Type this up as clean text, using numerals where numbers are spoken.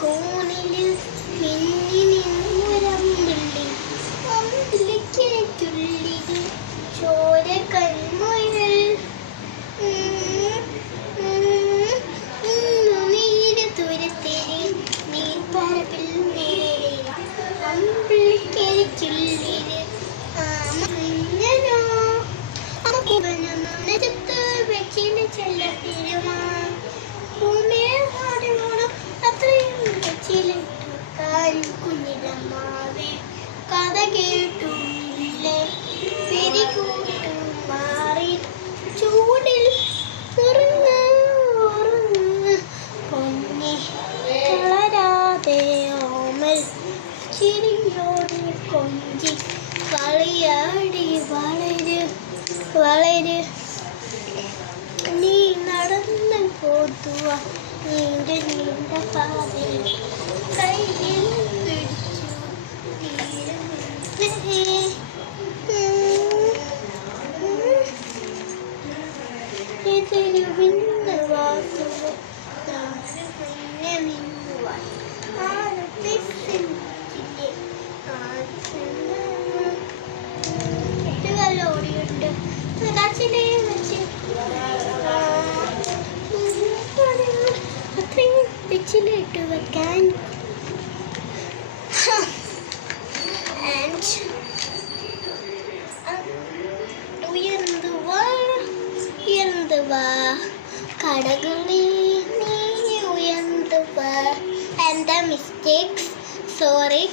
കോണില് മിന്നി നിന്നൊരമ്പിള്ളി അമ്പിളിക്ക് ചുള്ളില് ചോര കൺമുയൽ നീര് തുരത്തിരി നീർപ്പരപ്പിൽ നേരെ അമ്പിളിക്ക് ചുള്ളില് നെഞ്ചത്ത് വെച്ചിന്റെ ചെല്ലത്തിരുമാ അത്രയും വെച്ചിലിട്ടു കുഞ്ഞിടമാവേ കഥ കേട്ടുമില്ലേ പെരികൂട്ടു മാറി ചൂടിൽ ഉറങ്ങ് പൊന്നി തളരാതെ ഓമൽ ചിരിയോടെ കൊഞ്ചി കളിയാടി വളര് നീ നടന്ന് പോതുവ നീണ്ട പാതയിൽ കയ്യിൽ പിടിച്ചു ഇതിരുവിന്ന് വാസുവ പിന്നെ മിന്നുവാൻ ഓടിയുണ്ട് കാച്ചിനെ വെച്ച് അത്രയും വെച്ചിലിട്ട് വെക്കാൻ ഉയർന്നുവാ കടകളിൽ നീ ഉയർന്നുവാ and the mistakes sorry